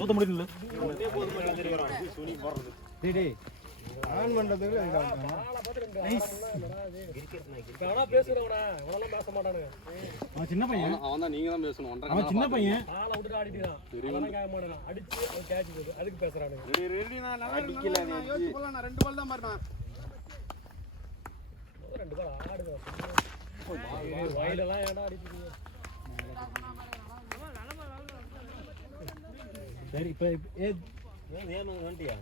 சுத்த முடியல ஆன் பண்றதுக்கு அவன் சின்ன பையன். அவன் தான் நீங்க தான் பேசணும். அவன் சின்ன பையன். அதுக்கு பேசுறானுங்க. அடிக்கல நான் 2 பால் தான் மாறினா. 2 பால் ஆடுங்க. வயலெல்லாம் ஏன்டா அடிக்கிறீங்க? சரி இப்ப ஏன் வந்துட்டியா?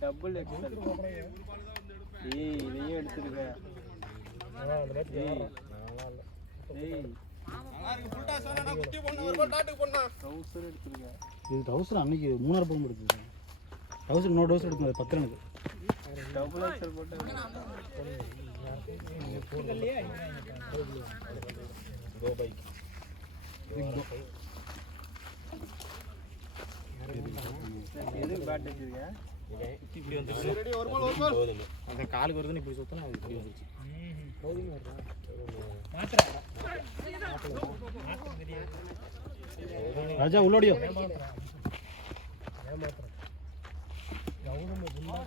Double XL. ஏய் நீயே எடுத்துருக்க. அந்த மேட்ச் ஏய் ஆமாருக்கு ஃபுல் டாஸ் வேணா குட்டி போன்னு ஒரு பால் டாட்டுக்கு போனா. டவுசர் எடுத்துருக்க. இது டவுசர் அன்னைக்கு 3000 பவுன் எடுத்துது. டவுசர் இன்னொரு டவுசர் எடுக்கணும் 10 ரனுக்கு. டபுள் எக்ஸல் போட்டு. கோ பைக். எது பேட் எடுத்துருக்க? இப்படி வந்துச்சு. ரெடி ஒரு பால். அந்த காலுக்கு வருதுன்னு இப்படி சுத்தனா அது இப்படி வந்துச்சு. போதிங்க வரடா. ராஜா உள்ளோடியோ. ஏமாத்துறேன்.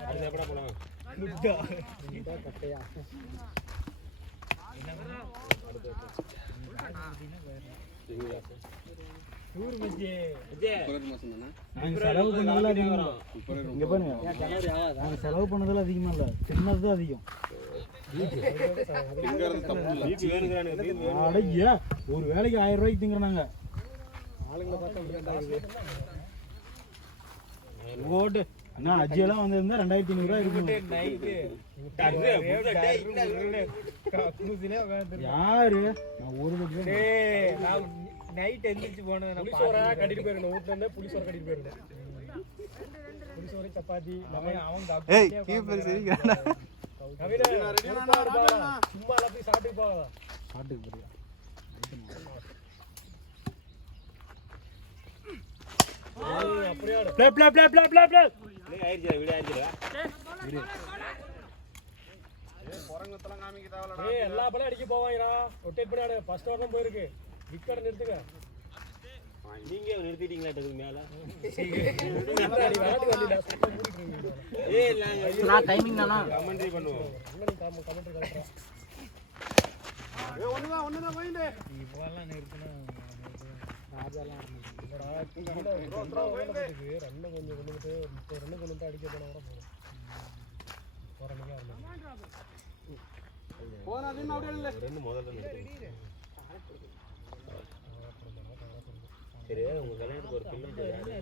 அது எப்படா போலாம்? குட்டா. இந்த கட்டையா. ஊர் மச்சி. புரது மாசம் தானே? நாங்க செலவு பண்ணதெல்லாம் அதிகம். இங்க பாருங்க. நாங்க செலவு பண்ணதெல்லாம் அதிகமா இல்ல. சின்னது அதிகம். திங்கறது தப்பு இல்ல. வீட்டு வேணுங்கறானுங்க. அடய்யா ஒரு வேளைக்கு 1000 ரூபாய்க்கு திங்கறாங்க. ஆளுங்கள பார்த்தா அப்படியே ஓடு அண்ணா அஜி எல்லாம் வந்திருந்தா 2500 ரூபாய் இருக்கும். யாரு நான் ஒரு நைட் எந்திரிச்சு போனேன். புளிசோரை கட்டிட்டு போயிருந்தேன். வீட்டுல இருந்தே புளிசோரை கட்டிட்டு போயிருந்தேன். புளிசோரை சப்பாத்தி சும்மா எல்லாம் போய் சாப்பிட்டு போவாங்க. சாப்பிட்டுக்கு போறியா? அப்படியே play play play play play play ஆயிடுச்சு வீடியோ ஆயிடுச்சு. போறங்கத்தலாம் காமிக்க தேவலடா. ஏய் எல்லா பாலும் அடிக்க போவாங்கடா. ரொட்டேட் பண்ணி ஆடு. ஃபர்ஸ்ட் ஓவர் தான் போயிருக்கு. விக்கெட் நிறுத்துங்க. நீங்க நிறுத்திட்டீங்களா இதுக்கு மேல? ஏய் நான் டைமிங் தானா கமெண்ட்ரி பண்ணுவோம். நீ கமெண்ட்ரி கரெக்ட்டா. ஏய் ஒண்ணுதான் வைண்டே. இவ்வளவு நிறுத்தினா ராஜாலாம் இல்லடா. த்ரோ வைண்டே. ரன் கொஞ்சம் கொண்டுட்டு 30 ரன் கொண்டுட்டு அடிக்க போனா கூட போதும். போறனே ஆரம்பிங்க. போனா தின் அப்படியே இல்ல. ரெண்டு முதல்ல நிறுத்துங்க. சரி உங்க கல்யாணத்துக்கு ஒரு பிள்ளை யாரு?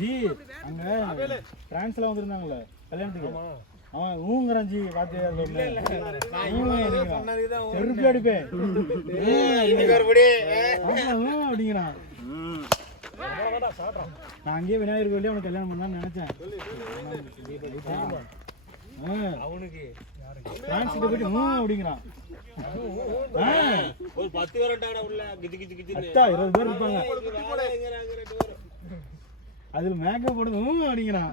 ஜி அங்க பிரான்ஸ்ல வந்திருந்தாங்கல்ல கல்யாணத்துக்கு. அவன் ஊங்கறாஞ்சி பாத்தியா சொல்ல. செருப்பு அடிப்பேன். இன்னைக்கு ஒருபடி அப்படிங்கறான். நான் அங்கேயே விநாயகர் கோயிலே அவனுக்கு கல்யாணம் பண்ணலாம்னு நினைச்சேன். அவனுக்கு பிரான்ஸ்ல போயிட்டு அப்படிங்கறான். ஒரு 10 பேர்ட்டாடா உள்ள கிச்சு கிச்சு கிச்சு 20 பேர் இருப்பாங்க. அதுல மேக்கப் போடுது அப்படிங்கறான்.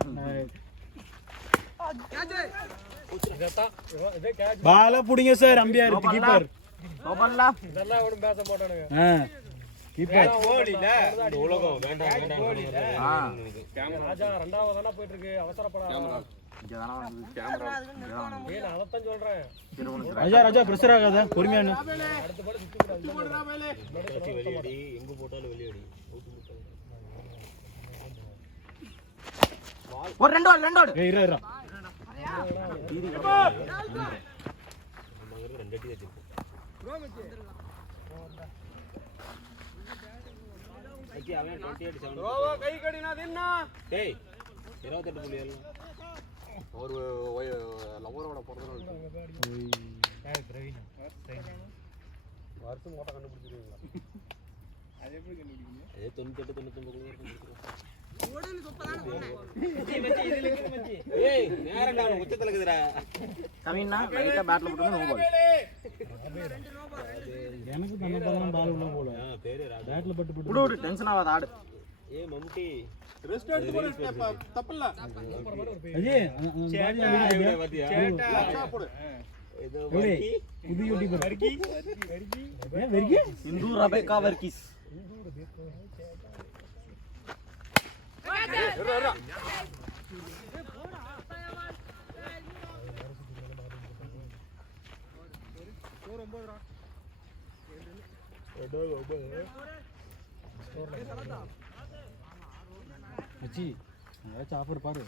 பால புடிங்க சார் அம்பியார் கீப்பர். ஓபன்ல இதெல்லாம் ஒண்ணும் பேச மாட்டானுங்க. கீப்பர் கோலில இந்த உலகம் வேண்டாம் வேண்டாம். ராஜா இரண்டாவது தான போயிட்டு இருக்கு. அவசரப்படாத. இங்கதானா வந்து கேமரா. ஏய் நான் அதத்தான் சொல்றேன். ராஜா ராஜா பிரஷர் ஆகாத பொறுமையா நின்னு. அடுத்த பால் சுத்தி போடுடா மேலே. வெளியடி எங்க போட்டாலும் வெளியடி. ஒரு ரெண்டு ஓடு. ஏய் இரு இரு. நமக்கு ரெண்டு அடி வெச்சிருக்கு. ஓகே அவன் 28 ரோவா கை கடினா தின்னா. டேய் 28.7 ஒரு லவரோட போறதுல டேய் பிரவீன் வருஷம் மோட்ட கண்டுபிடிச்சிருவீங்களா? அது எப்படி கண்டுபிடிப்பீங்க? ஏ 98 99 கண்டுபிடிச்சிருவோம். ஓடல சூப்பரான மச்சி இதுல இருக்கு மச்சி. ஏய் நேரடா உச்சத்துல இருக்குதுடா. கவின்னா ரைட்டா பேட்ல போடுங்க நோ பால். எனக்கு தன்ன பால்லாம் பால் உள்ள போல. பேரே பேட்ல பட்டு விடு விடு டென்ஷன் ஆகாத ஆடு. ஏய் மம்முட்டி ரெஸ்ட் எடுத்து போடு தப்பில்ல. அஜி அந்த பால் பாத்தியா? லாச்சா போடு. புது யூடியூபர் ஏன் வெர்கி இந்து ரபேக்கா வர்கீஸ் மச்சி ஏதாச்சும் ஆஃபர் பாரு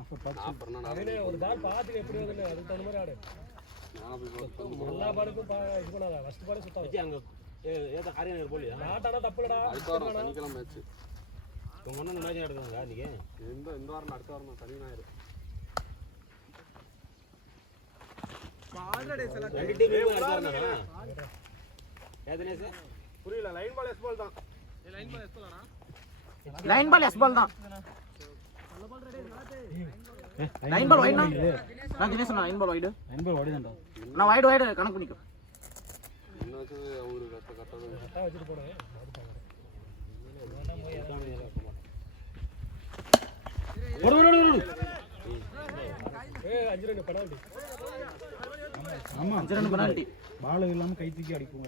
ஆஃபர் பாரு ஒரு பால் பார்த்துக்க எப்படி வருதுன்னு அதுக்கு தகுந்த மாதிரி ஆடு எல்லா பாலுக்கும் இது பண்ணாத ஃபர்ஸ்ட் பால் சுத்தம் அங்க ஏதோ காரியம் போலியா நாட்டானா தப்புலடா சனிக்கிழமை மேட்ச் உங்க ஒண்ணு மேட்ச் நடக்குதுங்க நீங்க இந்த வாரம் அடுத்த வாரம் சனி ஞாயிறு ரெண்டு டீம் அடுத்தானே ஏதனே சார் புரியல லைன் பால் எஸ் பால் தான் லைன் பால் எஸ் பால் தான் லைன் பால் வைட் நான் தினேஷ் நான் லைன் பால் வைட் நண்பர் ஓடிதான்டா நான் வைட் வைட் கணக்கு பண்ணிக்கோ என்ன வச்சு அவரு கட்டது கரெக்டா வச்சிட்டு போறேன் ஓடு ஏய் 5 ரன் பெனால்டி ஆமா 5 ரன் பெனால்டி பால் இல்லாம கை தூக்கி அடிக்கும்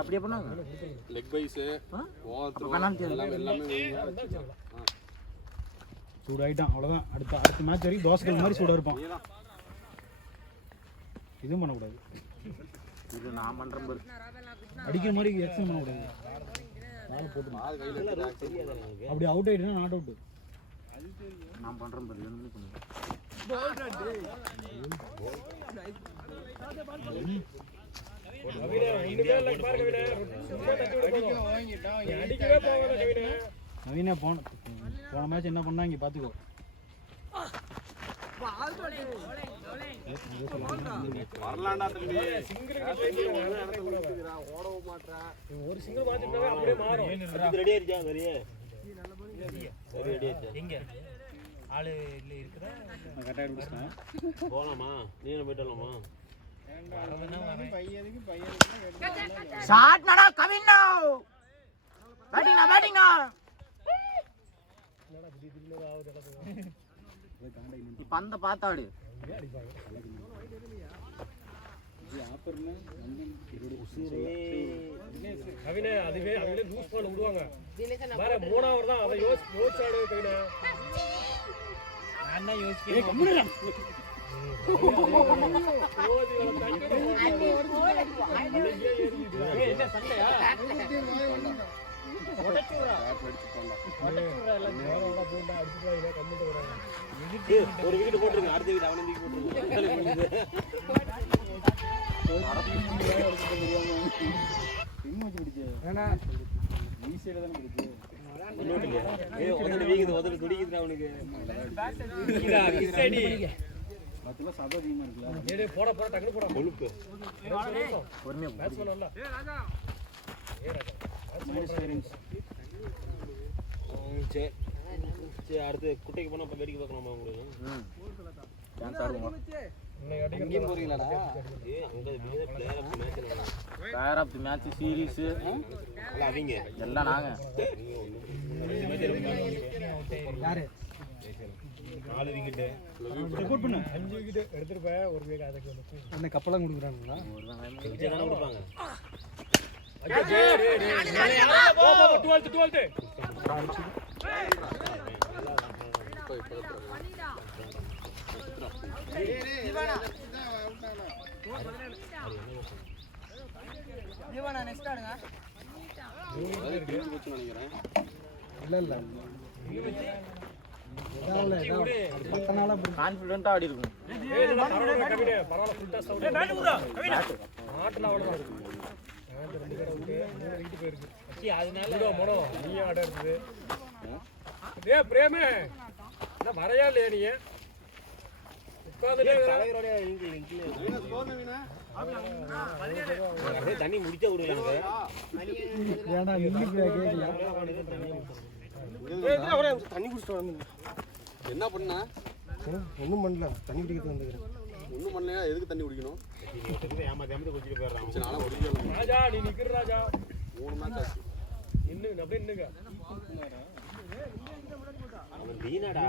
அப்படியே பண்ணாங்க லெக் பைஸ் ஓவர் பெனால்டி எல்லாமே சூடாயிட்டான் அவ்வளவுதான் அடுத்த மேட்ச் வரைக்கும் தோசைகள் மாதிரி சூடா இருப்பான் இதுவும் பண்ணக்கூடாது இது நான் பண்றேன் பாரு அடிக்கிற மாதிரி எக்ஸன் பண்ணக்கூடாது நாலு போட்டு பால் கையில தெரியாது அப்படி அவுட் ஆயிட்டுனா நாட் அவுட் நான் பண்றேன் பாரு என்ன பண்ணுங்க கவினே ஒண்ணுமே இல்ல பாரு கவினே சும்மா தட்டி விடு அடிக்கவே போகாத கவினே நவீனா போன மேட்ச் என்ன பண்ணா இங்க பாத்துக்கோ வரலாண்டா தம்பி சிங்கிள் ஓடவும் மாட்டறா ஒரு சிங்கிள் மாத்திட்டாவே அப்படியே மாறும் இது ரெடி ஆயிடுச்சா சரியே சரி ரெடி ஆயிடுச்சா எங்க ஆளு இல்ல இருக்குதா கரெக்டா எடுத்துட்டேன் போலாமா நீங்க போயிட்டு வரலாமா ஷாட் நடா கவின் நோ பேட்டிங் என்னடா திடீர்னு ஆவுது இடத்துல பந்த பாத்தாடு கவினே அதுவே அவங்களே லூஸ் பால் விடுவாங்க வேற மூணாவது தான் அதை யோசிச்சாடு கவினே நான் தான் யோசிக்கிறேன் என்ன சண்டையா ஒரு விக்கெட் போட்டுருங்க அடுத்த விக்கெட் அவனை தூக்கி போட்டுருங்க துடிக்குது அவனுக்கு சதம் அதிகமா இருக்குல்ல போட போட டக்குனு போட கொழுப்பு பொறுமையா பேட்ஸ்மேன் இல்ல சரி சரி அடுத்து குட்டைக்கு போனா வேடிக்கை பார்க்கலாமா உங்களுக்கு டான்ஸ் ஆடுவோமா இன்னைக்கு அடிக்க போறீங்களாடா ஏய் அங்க player of match player of the match series இல்ல அவங்க எல்லாம் நாங்க யாரு 4 விக்கெட் ரெக்கார்ட் பண்ணு 5 விக்கெட் எடுத்துட்டு ஒரு வீக் அதுக்கு வந்து அந்த கப்பலாம் கொடுக்குறாங்களா விஜய் தான கொடுப்பாங்க நினைக்கிறேன் இல்ல பத்து நாளா கான்ஃபிடென்ட்டா ஆடி இருக்கும் வரையா இல்லையா நீ தண்ணி முடிச்சா விடுவாங்க தண்ணி குடிச்சிட்டு வந்து என்ன பண்ண ஒன்றும் பண்ணல தண்ணி குடிக்கிறது வந்துக்கிறேன் ஒன்றும் பண்ணலையா எதுக்கு தண்ணி குடிக்கணும் ஏமாத்தி குடிச்சிட்டு போயிடுறான் சரி நானும் குடிக்கல ராஜா நீ நிக்கிற ராஜா 3 மேட்ச் ஆச்சு இன்னும் அப்படியே நின்னுங்க அவன் தீனாடா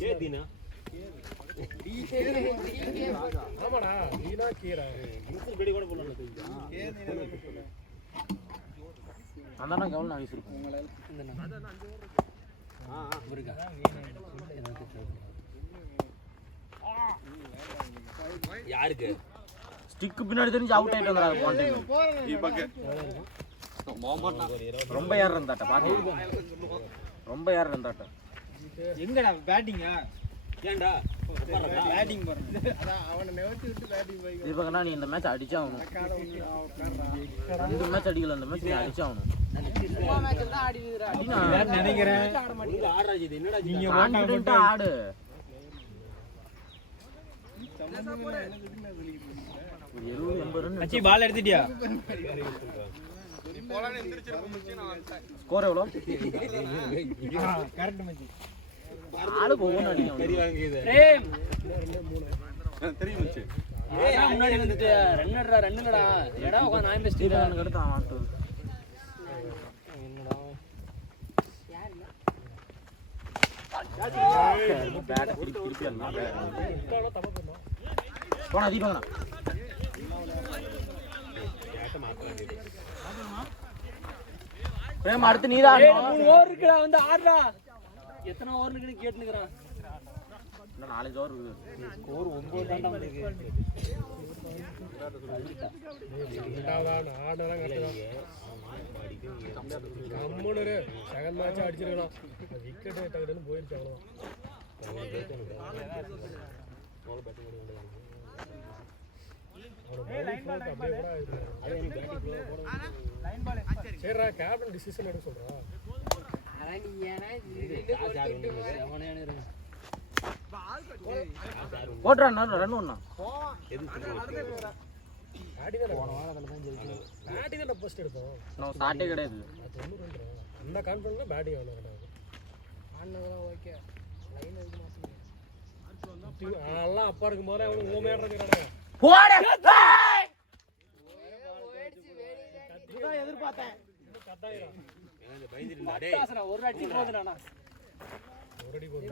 சே தீனா ஆமாடா நீனா கீரை வெடி கூட போடலாம் அந்த அண்ணா கவலை நான் வீசிருக்கேன். யாருக்கு ஸ்டிக்கு பின்னாடி தெரிஞ்சு அவுட் ஆயிட்டு வந்தாரு பாண்டிங். ரொம்ப ஏற இருந்தாட்ட பாட்டி. ரொம்ப ஏற இருந்தாட்ட. எங்கடா பேட்டிங்கா ஏன்டா பேட்டிங் பாருங்க. தீபகண்ணா நீ இந்த மேட்ச் அடிச்சாகணும். இந்த மேட்ச் அடிக்கல, இந்த மேட்ச் நீ அடிச்சாகணும். நினைக்கிறேன் ஆடுறாஜி இது என்னடா நீங்க கான்ஃபிடென்ட்டா ஆடு. ஒரு 70-80 ரன் அச்சி பால் எடுத்துட்டியா? ஸ்கோர் எவ்வளோ? கரெக்ட் மச்சி. ஆளு போகணும் அடிக்கும். பிரேம் தெரியும் மச்சி. முன்னாடி வந்துட்டு ரன்னுடா எடா உட்காந்து நான் பெஸ்ட் தீபகனுக்கு அடுத்து அவன் ஆட்டு. பேட்டை திருப்பி திருப்பி எல்லாம் போனா தீபகண்ணா. பிரேம் அடுத்து நீதான் 3 ஓவர் இருக்குடா வந்து ஆடுடா. எத்தனை ஓவர் இருக்குன்னு கேட்டுனுக்குறான். இன்னும் 4 ஓவர் இருக்குது. ஸ்கோர் 9 தான்டா உங்களுக்கு. ஆடுதான் கட்டுதான் கம்முனு செகண்ட் மேட்ச் அடிச்சிருக்கலாம். விக்கெட் டக்குன்னு போயிடுச்சு அவ்வளோதான். சரிடா கேப்டன் டிசிஷன் எடுக்க சொல்றா. போட்டுறா ரன் ஒண்ணா. பேட்டிங் தான் ஃபர்ஸ்ட் எடுத்தோம். நான் ஸ்டார்ட்டே கிடையாது. அது ஒன்று பண்ணுறோம் அந்த கான்ஃபிடன்ஸ் பேட்டிங் வேணும். அதெல்லாம் அப்பா இருக்கும் போதே அவனுக்கு ஓமையாடுறாங்க. போடு எதிர்பார்த்தேன். ஒரு அடி போகுதுண்ணா. ஒரு அடி போகுது.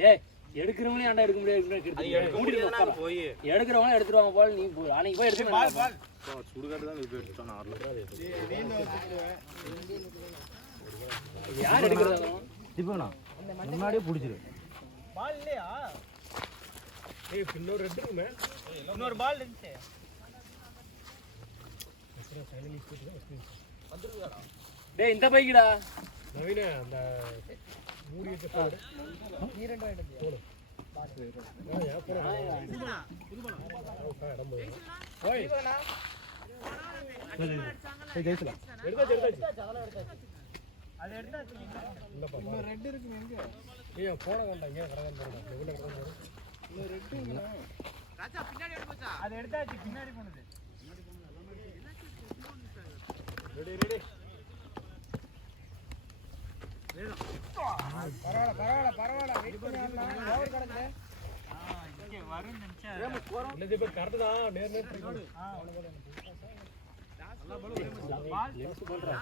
டேய் எடுக்கிறவங்களே ஆண்டா எடுக்க முடியாது. போய் எடுக்கிறவங்க எடுத்துருவாங்க போல. நீ அன்னைக்கு போய் எடுத்து சுடுகாட்டு தான் போய் எடுத்தோம். யார் எடுக்கிறது? தீபகண்ணா முன்னாடியே பிடிச்சிரு. பால் இல்லையா? ஏய் இன்னொரு ரெட் இருக்குமே. இன்னொரு பால் இருந்துச்சு. டேய் இந்த பைக்குடா. நவீன அந்த மூடி வச்ச போடு. நீ ரெண்டா எடுத்து போடு. யா போடு. இடம் போய். ஓய். எடுத்தாச்சு. அது எடுத்தாச்சு. இல்லப்பா. இன்னொரு ரெட் இருக்கு எங்க? ஏய் போட வேண்டாம். ஏன் கடகன் போறடா. லெவல்ல கடகன் போற. இன்னொரு ரெட் இருக்குடா. ராஜா பின்னாடி எடுத்து போச்சா? அது எடுத்தாச்சு பின்னாடி போனது. Ready ready. பரவாயில்ல வெயிட் பண்ணி ஆடலாம். ஓவர் கடந்து இங்க வரும் நினைச்சா இல்ல இது கரெக்ட் தான். நேர் நேர் ட்ரை. நல்லா பால் லென்ஸ் பண்றா.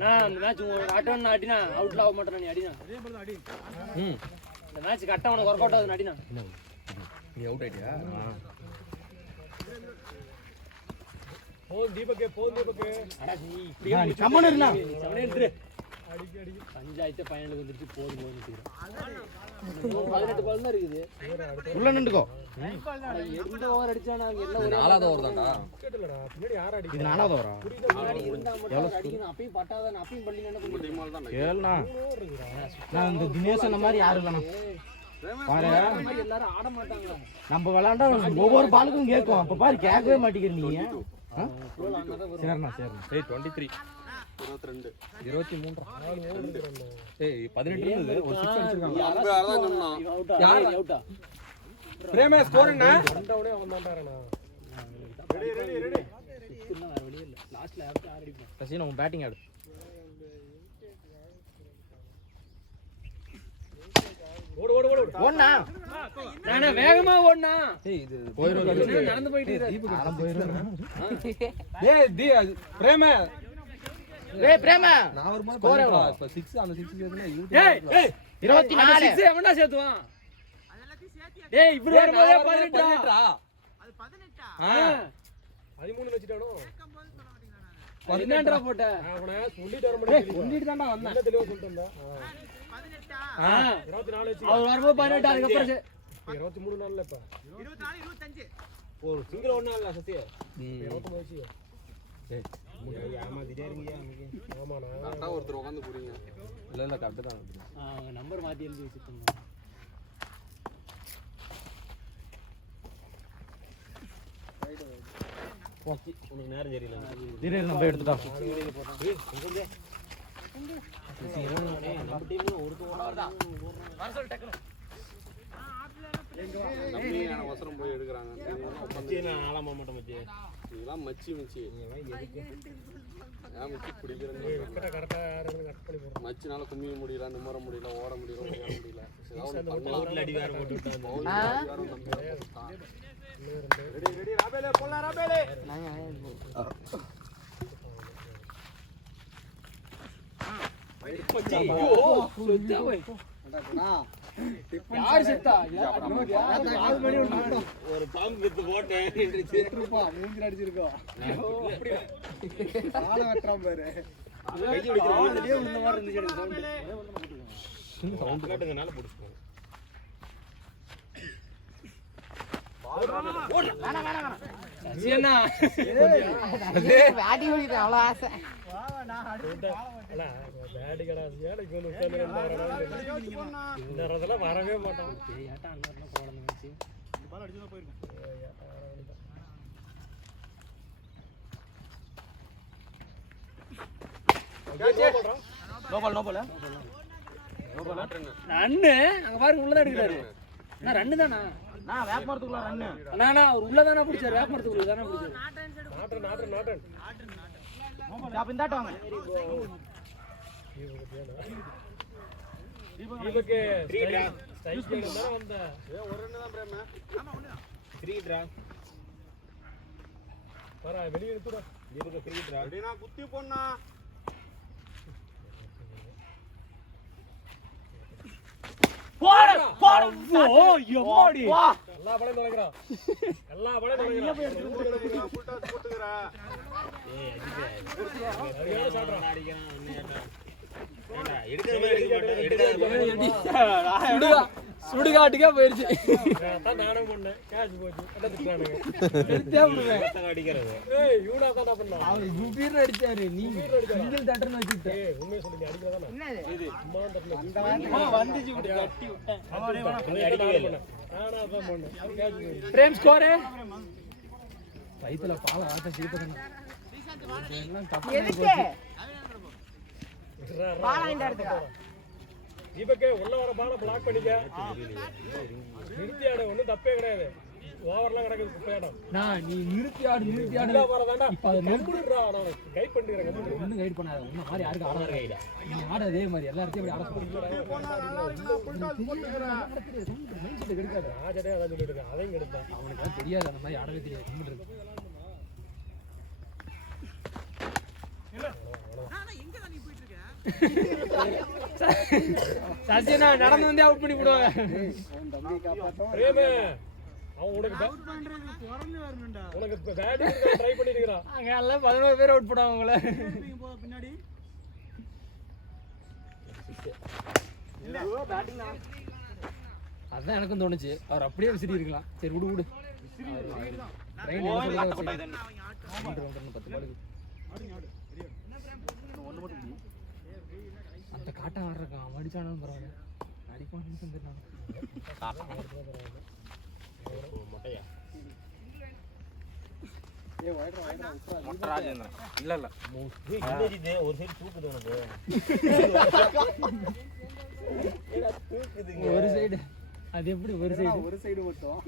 நான் இந்த மேட்ச் அட்டன் அடினா அவுட்ல ஆக மாட்டேன். நீ அடினா இந்த மேட்ச் கரெக்டா உனக்கு ஒர்க் அவுட் ஆகுது. அடினா நீ அவுட் ஆயிட்டியா? போன் தீபக்கே போன் தீபக்கே. அடா நீ இப்படியே கம்மன் இருந்தா சமனேந்திர அடிக்க அடிக்க பஞ்சாயத்து ஃபைனலுக்கு வந்துருச்சு. போது போதுன்னு 18 பால் தான் இருக்குது. உள்ள நின்னுக்கோ. எந்த ஓவர் அடிச்சானா என்ன ஒரே நாலாவது ஓவர் தான்டா. கேட்டலடா பின்னாடி யார் அடிக்க? இது 4வது ஓவரா? முன்னாடி இருந்தா மட்டும் அடிக்கணும். அப்பயும் பட்டாதான் அப்பயும் பண்ணி என்ன பண்ணுவீங்க? கேளுண்ணா. நான் இந்த தினேஷ் அந்த மாதிரி யாரும் இல்லைண்ணா. பாரு எல்லாரும் ஆட மாட்டாங்க. நம்ம விளையாண்டா ஒவ்வொரு பாலுக்கும் கேட்கும். அப்ப பாரு கேட்கவே மாட்டேங்கிற நீங்க. சரிண்ணா சரிண்ணா. 23 22 23 ஏய் 18 இருந்தது. ஒரு 6 அடிச்சிருக்காங்க. அதான் சொன்னான். யார் அவுட்டா? பிரேமே ஸ்கோர் என்ன? ரெண்டவனே அவன் தான்டாரனா. Ready ready ready. சின்ன வேற வழியே இல்ல. லாஸ்ட்ல யார் அடிப்பா? கசின் உங்க பேட்டிங் ஆடு. ஓடு ஓடு ஓடு ஓடுண்ணா. நானே வேகமா ஓடுனா போயிரும் நடந்து போயிட்டு இருக்காரு. நானும் போயிடுறேன். பிரேம ஏய் பிரேமா நான் ஒரு Score எவ்வளோ? இப்ப 6 அந்த 6 சேர்த்துனா ஏய் 24. 6 எவன்டா சேர்த்துவான்? டேய் இப்படி வரும்போதே 18 ஆ 13 வச்சிட்டானோ என்னன்றா போட்ட? அவனை சொல்லிட்டு வர மாட்டேன் சொல்லிட்டு தான்டா வந்தேன். நல்ல தெளிவா சொல்லிட்டு வந்தா ஆ 24 வச்சு அவர் வரும்போது 18 அதுக்கப்புறம் 23 நாள்ல இப்ப ஒரு சிங்கிள் ஒண்ணா இல்ல சத்திய 23 வச்சு ஏமாத்திட்டே இருக்கீங்க அன்னைக்கு. ஆமாண்ணா கரெக்டா ஒருத்தர் உட்காந்து போறீங்க. இல்ல கரெக்ட் தான். அவங்க நம்பர் மாத்தி எழுதி வச்சிருந்தாங்க. உனக்கு நேரம் சரியில்லை. இரு நம்ம எடுத்துட்டோம். நம்ம டீம்ல நம்பியான அவசரம் போய் எடுக்கிறாங்க. நான் ஆளாம மாட்டேன் மச்சி. இதெல்லாம் மச்சி ஏன் மச்சி பிடிக்கிறேன்னு கரெக்டா யாரும் கட் பண்ணி போறோம் மச்சினால கும்மிய முடியல, நிம்மற முடியல, ஓட முடியல, ஓட முடியல. அவுட்ல அடி வேற போட்டு விட்டாங்க. ரெடி ராபேலே போலாம் ராபேலே. மச்சி ஐயோ சுத்தா போய் யார் செத்தா? யார் மணி ஒரு பாம்பு வித்து போட்டேன். செத்துருப்பா மூஞ்சில அடிச்சிருக்கோம். ஆள வெட்டறான் பாரு. கை வெளியே இந்த மாதிரி இருந்துச்சு சவுண்ட். சவுண்ட் காட்டுங்கனால புடிச்சுக்கோ. சசியண்ணா வாடி ஓடிது அவ்வளோ ஆசை. அல்ல பேடி கடை வேலைக்கு வந்து உட்கார்ந்து இந்த இடத்துல வரவே மாட்டான் ஏட்டா அங்க போடணும் மச்சி. ரன்னு அங்க பாருங்க உள்ளதான் எடுக்கிறாரு. நான் ரன்னு தானா? நான் வேப்பமரத்துக்குள்ள ரன்னு. அண்ணா அவர் உள்ளதானே பிடிச்சாரு. வேப்பமரத்துக்குள்ள தானே பிடிச்சாரு. நாட்டன் அப்ப இந்தாட்ட வாங்க. இவக்கு ஸ்ட்ரைக் பண்ணா வந்த ஒரு ரன் தான் பிரேம. 3 டிரா. வர வெளிய எடுத்துடா தீபக 3 டிரா. ரெடினா குத்தி போண்ணா. ஓ எம்மாடி எல்லா பளையும் தொலைங்கறான். எல்லா பளையும் தொலைங்கறான். Full toss போட்டுக்கறா. ஏய் சரியான சாட்றா. அடிக்கறான் என்னடா. ஏண்டா எடுக்கற மாதிரி எடுக்க மாட்டேன். சுடுகாட்டுக்கே போயிருச்சு. தான் நானும் பண்ணேன். கேட்ச் போச்சு. என்ன திட்டானுங்க. எடுத்தே விடுவேன். அடிக்கிறது. ஏய் இவனா தான்டா பண்ணா. அவர் குபீர்னு அடிச்சாரு. நீ சிங்கிள் தட்டர்னு வச்சிட்ட. ஏய் உண்மையை சொல்லி நீ அடிக்கறதானே. என்னது? அம்மா தட்டல. வந்துச்சு விட்டு கட்டி விட்டேன். அடிக்கவே இல்ல. நானா தான் பண்ணேன். கேட்ச் போச்சு. பிரேம் ஸ்கோர் வயித்துல பால ஆட்ட சீப்பறணும். எதுக்கு? பால் வாங்கிட்டு வரதுக்கா? தீபக்கே உள்ள வர பால பிளாக் பண்ணிக்க. நிறுத்தி ஆடு ஒண்ணும் தப்பே கிடையாது. ஓவர்லாம் கிடக்குது குப்பையாடம். நான் நீ நிறுத்தி ஆடு உள்ள வரதாண்டா. இப்ப அத நம்புறா நான் கைட் பண்ணிக்கிறேன் கம்பெனி. ஒன்னும் கைட் பண்ணாத. உன்ன மாதிரி யாருக்கு ஆட கைடா. நீ ஆட அதே மாதிரி எல்லாரையும் அப்படி ஆட சொல்லுங்க. போண்ணா ஃபுல் டாஸ் போட்டுக்கறா. மைண்ட் செட் எடுக்காத. ராஜடே அதான் சொல்லிட்டு இருக்கான். அதையும் எடுத்தான். அவனுக்கு தெரியாது அந்த மாதிரி ஆடவே தெரியாது. நின்னுட்டு சச்சினா நடந்து வந்து அவுட் பண்ணி விடுவாங்க. பிரேமே அவன் உனக்கு பேட் ட்ரை பண்ணிட்டு இருக்கான். அங்க எல்லாம் 11 பேர் அவுட் பண்ணுவாங்க உங்களை. அதான் எனக்கும் தோணுச்சு. அவர் அப்படியே விசிறி இருக்கலாம். சரி விடு விடு. ட்ரெயின் என்ன சொல்லுங்க. 10 பாலுக்கு அந்த காட்டை ஆடுறான். அவன் அடிச்சானாலும் பரவாயில்ல. அடிப்பான்னு தெரிஞ்சிருக்கான். மொட்டையா. இல்ல இல்ல. ஒரு சைடு தூக்குது உனக்கு. ஒரு சைடு அது எப்படி ஒரு சைடு ஒரு சைடு மட்டும்.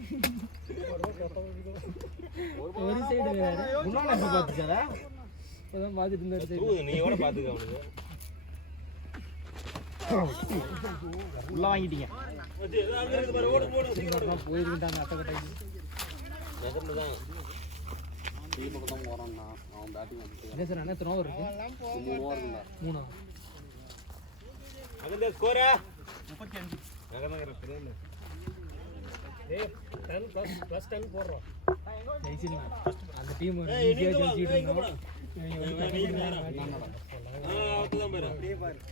ஒரு சைடு வேற. முன்னால எப்படி பாத்துச்சடா? இப்பதான் பாத்துட்டு இருந்த ஒரு சைடு. தூக்குது நீ எவ்வளவு பாத்துக்க அவனுக்கு. உள்ள வாங்கிட்டீங்க. போயிருக்கிட்டாங்க அட்டை கட்டாக்கி. என்ன சார் அண்ணா எத்தனை ஓவர் இருக்கு? 3 ஸ்கோரா ஏய் 10 + 10 போடுறோம். அந்த டீம் ஈஸியா ஜெயிச்சிட்டு இருக்கோம்.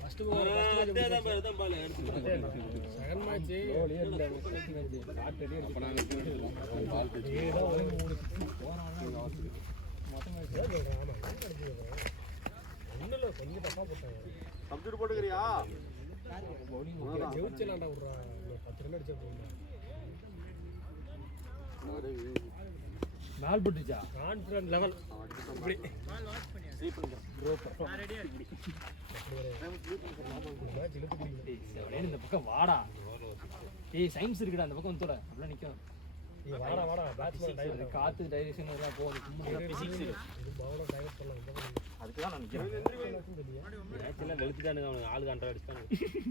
ஃபர்ஸ்ட் பால் செகண்ட் மேட்ச் ஒண்ணுல கொஞ்சம் தப்பா போட்டாங்க. சப்ஜெக்ட் போட்டுக்கிறியா ஜெயிச்சலாம்டா விடுறா. 10 ரன் அடிச்சா போதும். மேல் போட்டுச்சா? கான்ஃபிடன்ட் லெவல் இப்படி இந்த பக்கம் வாடா. ஏய் சயின்ஸ் இருக்குடா அந்த பக்கம் வந்துட. அப்படியே நிக்கும். வாடா வாடா பேட்ஸ்மேன் டைவ் காத்து டைரக்ஷன் எல்லாம் போகுது. இது பவுலர் டைவ் பண்ணலாம். அதுக்கு தான் நான் நிக்கிறேன். மேட்ச் எல்லாம் வெளுத்துட்டானுங்க. அவனுங்க ஆளு கண்டா அடிச்சானுங்க.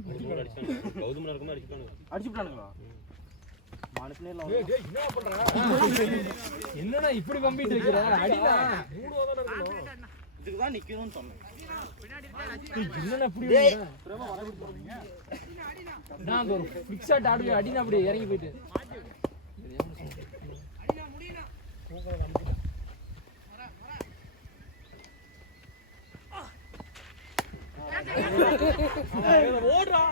ஒரு கோல் அடிச்சானுங்க. கௌதம் இருக்குமா அடிச்சானுங்க. அடிச்சுட்டானுங்களா? மனுஷனே இல்ல. டேய் டேய் என்ன பண்றா? என்னடா இப்படி பம்பிட்டு இருக்கற? அடிடா. மூடுவா தான இருக்கணும். இதுக்கு தான் நிக்கணும்னு சொன்னேன். என்னடா இப்படி இருக்கற? நான் ஒரு ஃபிக்ஸ் ஷாட் ஆடுவே. அடினா அப்படியே இறங்கி போயிடு. ஓடுறா.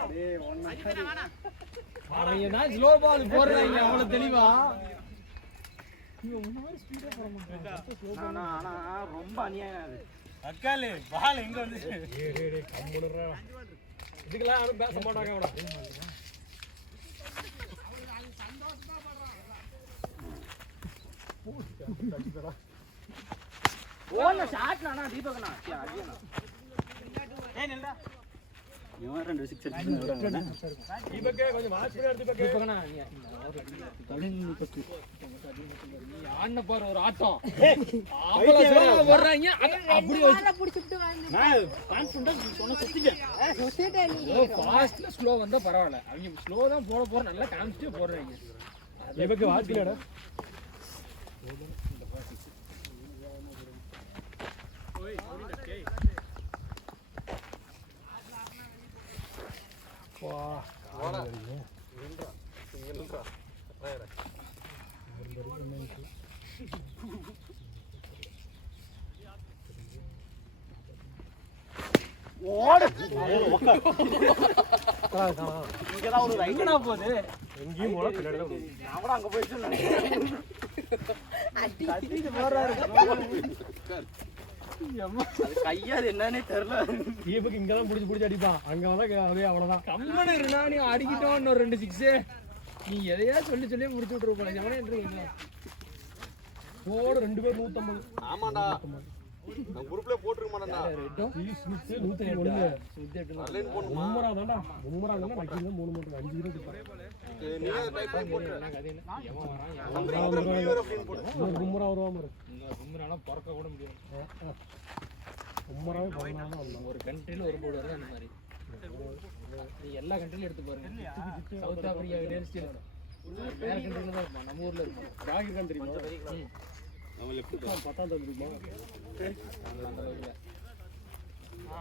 அவனா ஸ்லோ பால் போடுறாங்க அவ்வளவு தெளிவா. ஆனா ரொம்ப அநியாயம் அது. அக்காலே பால் எங்க வந்து டேய் டேய் டேய் கம்முனுறா. இதுக்கெல்லாம் யாரும் பேச மாட்டாங்க அவடா. ஓல்ல ஷாட்லானா தீபக்னா அடியனா. ஏய் நில்டா. இவன் 2 6 அடிச்சானே. தீபக்கே கொஞ்சம் வாட்ச் பண்ணி எடுத்து பக்கே. இப்பங்கனா ஆண்ண பாரு ஒரு ஆட்டம். அவ்வளவு ஸ்லோவா போடுறாங்க. அப்படியே வால புடிச்சிட்டு வந்து நான் கான்ஃபிடன்ஸ் சொன்ன சுத்திட்டேன். சொசைட்டி நீ ஃபாஸ்ட்ல ஸ்லோ வந்தா பரவாயில்லை. அவங்க ஸ்லோ தான் போற நல்லா காமிச்சிட்டே போடுறாங்க. தீபக்கே வாட்ச் இல்லடா. வா வாடா நில்றா நில்றா வேற ஓடு. இங்க தான் ஒரு ரைட்னா போகுது. எங்கேயும் போல பின்னாடி தான் போகுது. நான் கூட அங்க போயிட்டு நினைக்கிறேன். அடி கத்திட்டு போறாரு. அது கையாது என்னன்னே தெரியல. தீபக் இங்க தான் புடிச்சு அடிப்பான். அங்க வந்தா அதே அவ்வளவுதான். கம்மனு இருந்தா நீ அடிக்கிட்டோன்னு ஒரு 2 6 நீ எதையா சொல்லி முடிச்சு விட்டுரு போல. ஜவனே இருக்கீங்க. போடு 2 பேர் 150. ஆமாடா நான் குரூப்ல போட்டுருக்க மாட்டேன்டா ஈஸ் மிஸ் 101. லைன் போடுமா உம்மரா தான்டா. உம்மரா தான்டா நக்கில 3 மட்டும் 5 இருந்துச்சு. நீ டைப் பண்ணி போட்டு கதை என்ன எவன் வரான் அப்படின்னு போடு இன்னொரு உம்மரா வருவா பாரு. கும்பராலாம் பிறக்க கூட முடியாது. உம்மராவே பண்ணாம வந்தான். ஒரு கண்ட்ரில ஒரு போர்டு வருது அந்த மாதிரி. நீ எல்லா கண்ட்ரிலும் எடுத்து பாருங்க. சவுத் ஆப்பிரிக்கா அகேன்ஸ்ட் வேற கண்ட்ரில தான் இருப்பான். நம்ம ஊர்ல இருப்பான். ராகிர்கான் தெரியுமா? நம்ம லெஃப்ட் 10ஆம் தேதி தெரியுமா?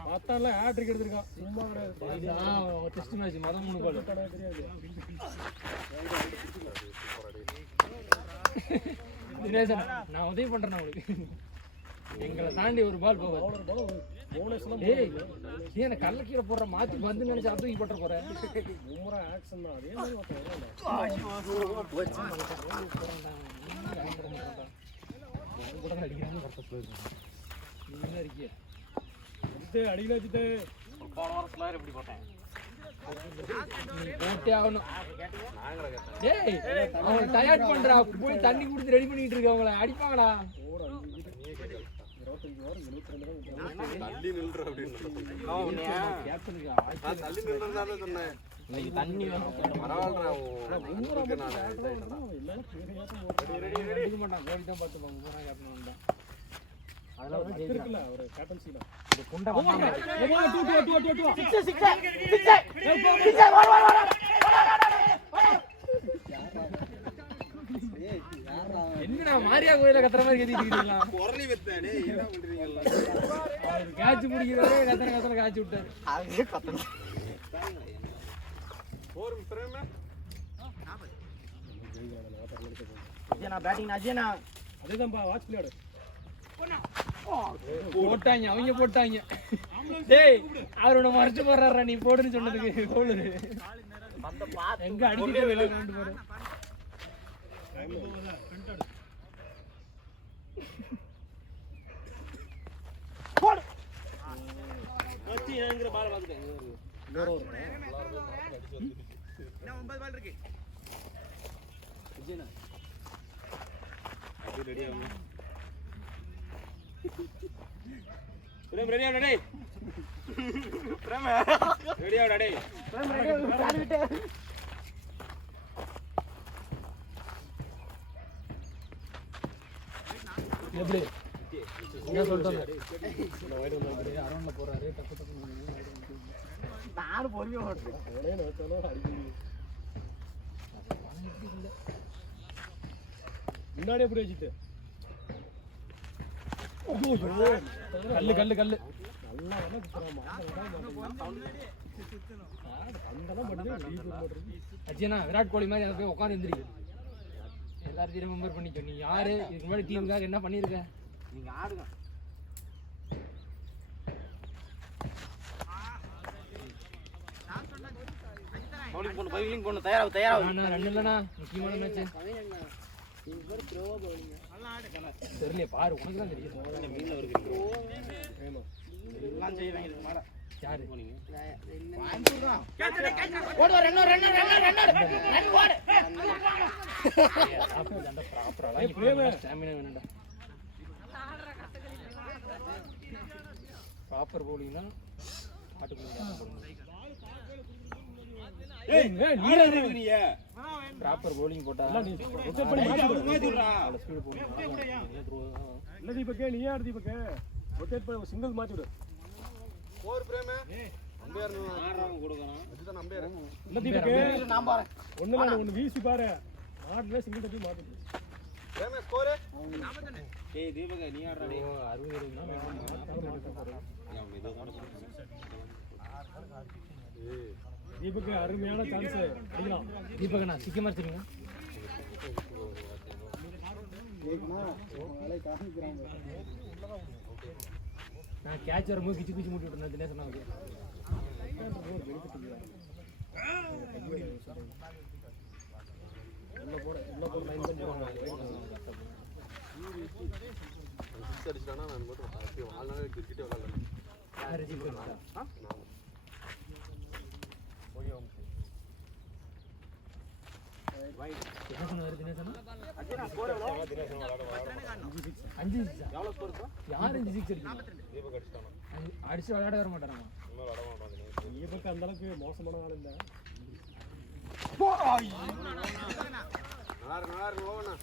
பார்த்தால ஹேட்ரிக் எடுத்திருக்கான். சும்மா கிடையாது. டெஸ்ட் மேட்ச் மொதல் 3 கோல் தெரியாது. தினேசன் நான் உதவி பண்றேன் உங்களுக்கு. எங்களை தாண்டி ஒரு பால் போவாது. போனஸ்லாம் ஏய் நீ என்ன கல்ல கீழே போடுற மாத்தி வந்து நினைச்சு தூக்கி போட்டுற போற. உம்மரா ஆக்ஷன் தான். அதே மாதிரி வரல. கூட அடிக்கிறாங்க கரெக்டா போயிருக்கு. நீங்க இருக்கீங்க இது அடியில வச்சுட்டு போன வாரம் ஸ்லார் எப்படி போட்டேன்? நீ போட்டே ஆகணும். ஏய் அவன் டயர்ட் பண்றா. போய் தண்ணி குடிச்சு ரெடி பண்ணிட்டு இருக்க. அவங்கள அடிப்பாங்கடா. ஓட 25 வாரம் 72 தான். தள்ளி நில்ற அப்படின்னு கேப்டனுக்கு நான் தள்ளி நில்றதானே சொன்னேன் இன்னைக்கு தண்ணி வேணும். பரவாயில்லைடா அடிக்க மாட்டான். கோழி தான் பார்த்துப்பாங்க. கேப்டன் வந்தா அதெல்லாம் வந்து ஜெயிக்கலாம். இருக்குல்ல ஒரு கேப்டன்சி தான். இந்த குண்டை வந்தாங்க. என்னடா மாரியா கோயில கத்துற மாதிரி கத்திட்டீங்களா? குரலி வெத்தானே என்ன பண்றீங்க? கேட்ச் பிடிக்கிறவரே கத்தனை காய்ச்சி விட்டாரு. அதுவே கத்தணும். ஒரு பிரேம அஜயனா பேட்டிங் அஜயனா. அதேதான்பா வாட்ச் பிளேயர். போட்டாங்க அவங்க போட்டாங்க. டேய் அவரோட மறைச்சு போடுறாரா நீ போடுன்னு சொன்னதுக்கு கோல். எங்க அடிச்சிட்டு விளையாண்டு பாரு. போடு. மச்சி ஏங்கற பால் பாத்துட்டேன். என்ன 9 பால் இருக்கு. அது ரெடி ஆகும். பிரேம் ரெடி ஆடா டேய். பிரேம் ரெடி ஆடா டேய். பிரேம் ரெடி கால் விட்டு. எப்படி என்ன சொல்லிட்டாங்க? அரௌண்ட்ல போறாரு டக்கு டக்கு. நானும் பொறுமையா ஓடுறேன். ஒரே நேரத்துல அடிக்குது. முன்னாடியே எப்படி வச்சிட்டு கல்லு கல்லு கல்லு நல்லா வேணா குத்துறாமா. அந்தெல்லாம் பண்ணுது டீப் போடுறது. அஜயனா விராட் கோலி மாதிரி எனக்கு போய் உட்காந்து எந்திரிக்கு. எல்லாத்தையும் ரிமெம்பர் பண்ணிக்கோ. நீ யாரு இதுக்கு முன்னாடி டீமுக்காக என்ன பண்ணிருக்க? நீங்க ஆடுங்க. பவுலிங் போடு பவுலிங் போடு தயாராகு தயாராகு. நான் ரன் இல்லனா முக்கியமான மேட்ச். தெரியல பாரு உனக்கு தான் தெரியும். மீன்ல இருக்கு. எல்லாம் செய்வாங்க இதுக்கு மேல. யாரு போனீங்க? ஓடு ரன் ரன் ஓடு. ப்ராப்பரா ஸ்டாமினா வேணும்டா. ப்ராப்பர் பவுலிங்னா ஆட்டுக்குள்ள ஏய் நீ என்ன இருக்கீங்க? ப்ராப்பர் பவுலிங் போட்டா நீ ரொட்டேட் பண்ணி மாத்தி விடு. மாத்தி விடுறா. ஸ்பீடு போடணும். இல்ல தீபக் நீ யார் தீபக் ரொட்டேட் பண்ணி சிங்கிள் மாத்தி விடு. ஒரு பிரேம அம்பையர் ஆடுறவங்க கொடுக்கறான். அதுதான் அம்பையர். இல்ல தீபக் நான் பாறேன். ஒண்ணு வீசி பாரு. ஆடுல சிங்கிள் டப்பி மாத்தி விடு. பிரேம ஸ்கோர் டேய் தீபக் நீ ஆடுறா டேய். 60 20 அவன் ஏதோ தீபக் அருமையான சான்ஸ் அடிக்கலாம். தீபகண்ணா சீக்கிரமா தெரியுங்க. நான் கேட்ச் வரும்போது கிச்சு கிச்சு மூட்டி விட்டுறேன் தினேஷ் சொன்னாங்க. லைன் பண்ணி சிக்ஸ் அடிச்சானா நான் மட்டும் ஹாப்பி ஆல்னால கிரிக்கெட் விளையாடலாம். யார் ஜீபகண்ணா? என்ன சொன்னாரு தினேஷ் அண்ணா? 5 6 எவ்வளவு ஸ்கோர் இருக்கா? யார் 5 6 அடிக்கணும்? தீபக் அடிச்சானா. அடிச்சு விளையாட வர மாட்டாராமா? இன்னும் விளையாட மாட்டாங்க. தீபக் அந்த அளவுக்கு மோசமான ஆள் இல்ல. நார் ஓவனா.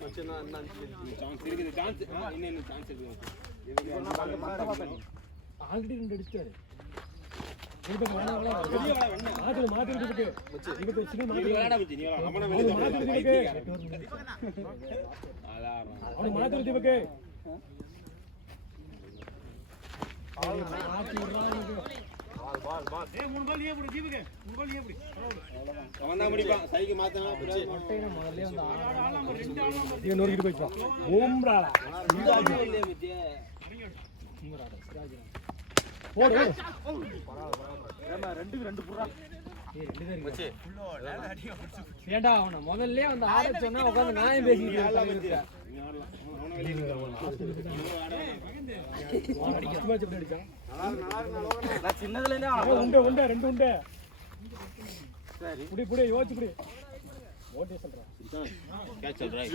மச்சனா என்ன சான்ஸ் இருக்குது. சான்ஸ் இன்னும் சான்ஸ் இருக்கு. ஆல்ரெடி 2 அடிச்சாரு. தீபக் வேணாங்களா? பெரிய வாடா வெண்ண. மாத்தி தீபக். தீபக் சின்ன நீ மாத்தி விளையாட மச்சி நீ விளையாட. அவன அவனை மாத்தி தீபக். அலாறான். அவனை மாத்தி தீபக். மாத்தி விடுறான். பால் ஏய் 3 பால் ஏ புடி தீபக் 3 பால் ஏ புடி அவன் தான் முடிப்பான். சைக்கு மாத்தனா மொட்டையில முதல்ல வந்து இவன் நொறுக்கிட்டு போயிட்டான். ஓம்ராடா. இல்லையே மச்சி. போடு. ஏண்டா அவனை முதல்ல வந்து ஆட சொன்னா உட்காந்து நான் பேசிக்கிட்டு இருக்கேன். அவன வெளிய நிறுத்துறான். ஃபர்ஸ்ட் மேட்ச் எப்படி அடிச்சான்? நான் சின்னதுல இருந்தே உண்டை ரெண்டு உண்டை. சரி புடி யோசிச்சு புடி. ஓட்டே சொல்றேன். Catch right.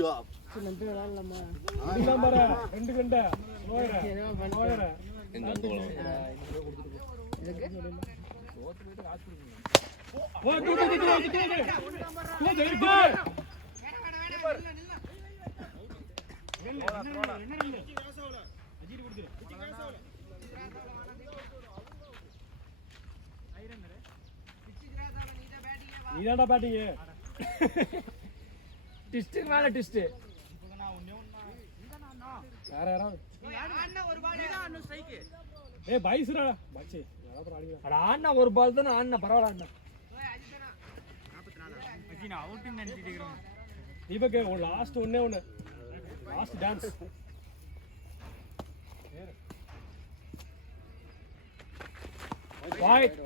இதான் பாரு ரெண்டு கண்ட நோயற. எங்க அந்த கோல். ஓ தூ ஜெயிச்சு. நீதான்டா பேட்டிங். டிஸ்ட்டுக்கு மேல டிஸ்ட். வேற யாராவது ஏய் பைஸ்ரா மச்சி யாரோ ஆடிங்க. அட ஆண்ணா ஒரு பால் தானே ஆண்ணா பரவாயில்ல அண்ணா. தீபக் லாஸ்ட் ஒண்ணே ஒண்ணு லாஸ்ட் டான்ஸ். பாயிண்ட்.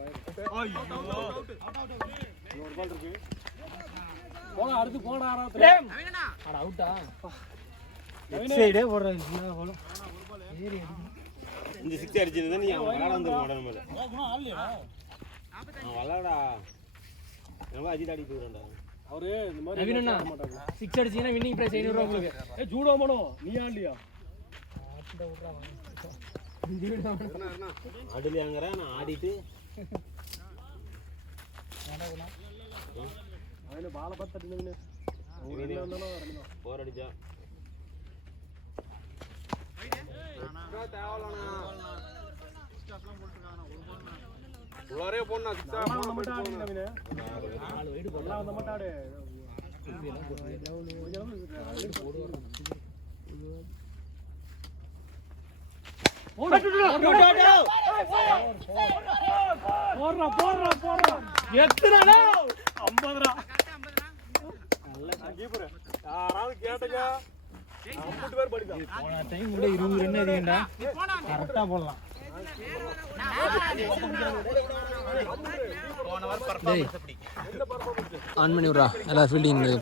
ஒரு பால் இருக்கு. போடா அடுத்து போடா ஆறாவது. அட அவுட்டா. சைடே போடுறாங்க போலும். இந்த 6 அடிச்சிருந்தா நீ விளையாட வந்துருக்க மாட்டேன் மேல. விளையாடா. நம்ம அஜித் அடி போறடா. அவரு இந்த மாதிரி நவீன் அண்ணா 6 அடிச்சீங்கன்னா வின்னிங் பிரைஸ் 500 ரூபாய் உங்களுக்கு. ஏய் ஜூடோ மனோ நீ ஆடலையா? ஆடலையாங்கற நான் ஆடிட்டு அவனே பால பத்த நின்னு ஊர்ல வந்தானோ வரணும். போர் அடிச்சா. உள்ளாரே போனா சிக்ஸா நம்ம மட்டும் ஆடி நவீனே. 4 வைடு போடலாம். எல்லாம் அந்த மட்டும் ஆடு. போடுறா போடுறா போடுறா. எத்தனடா? 50 கீப்பர் யாராவது கேட்டங்க 50 பேர் படிதான். போன டைம் கூட 20 ரன் அதிகம்டா. கரெக்டா போடலாம். ஆன் பண்ணி விட்றா எல்லா ஃபீல்டிங்